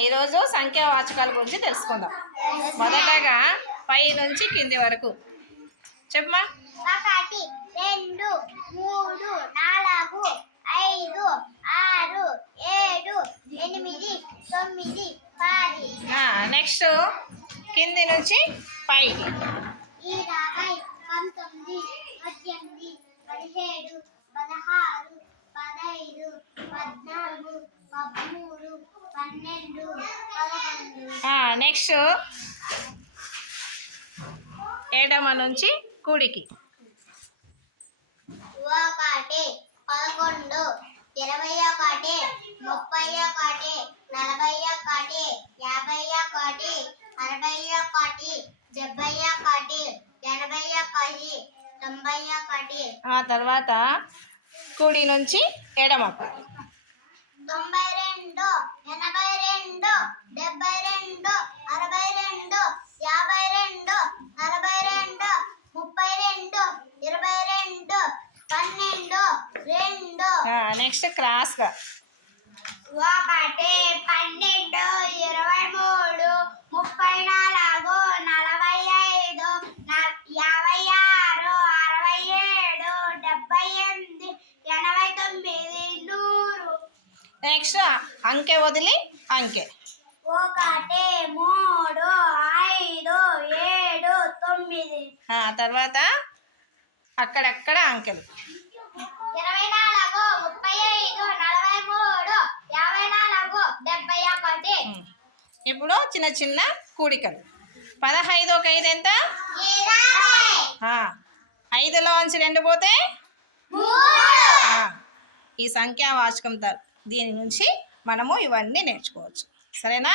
ఈరోజు సంఖ్యావాచకాల గురించి తెలుసుకుందాం. మొదటగా పై నుంచి కింది వరకు. చెప్పమా ఒకటి రెండు మూడు నాలుగు ఐదు ఆరు ఏడు ఎనిమిది తొమ్మిది పది. నెక్స్ట్ కింది నుంచి పైకి. ఇరవై పంతొమ్మిది పద్దెనిమిది పదిహేడు పదహారు పదహైదు పద్నాలుగు పదమూడు పన్నెండు పదకొండు నెక్స్ట్ ఎడమ నుంచి కుడికి. ఒకటి పదకొండు ఇరవై ఒకటి ముప్పై ఒకటి నలభై ఒకటి యాభై ఒకటి అరవై ఒకటి డెబ్బై ఒకటి ఎనభై ఒకటి తొంభై ఒకటి. ఆ తర్వాత కుడి నుంచి ఎడమకు తొంభై రెండు ఎనభై రెండు డెబ్బై రెండు అరవై రెండు యాభై రెండు నలభై రెండు. ముప్పై రెండు ఇరవై రెండు పన్నెండు రెండు నెక్స్ట్ క్రాస్గా ఒకటి పన్నెండు ఇరవై మూడు ముప్పై నాలుగు నలభై ఐదు న- యాభై ఆరు అరవై ఏడు డెబ్బై ఎనిమిది ఎనభై తొమ్మిది నూరు నెక్స్ట్ అంకె వదిలి అంకె. ఒకటి మూడు ఐదు ఏడు తొమ్మిది. తర్వాత అక్కడక్కడ అంకెలు. ఇరవై నాలుగు ముప్పై ఐదు నలభై మూడు యాభై నాలుగు డెబ్బై ఒకటి. ఇప్పుడు చిన్న చిన్న కూడికలు. పదహైదు ఒక ఐదు ఎంత? ఐదులో నుంచి రెండు పోతే? ఈ సంఖ్యావాచకం ద- దీని నుంచి మనము ఇవన్నీ నేర్చుకోవచ్చు. సరేనా?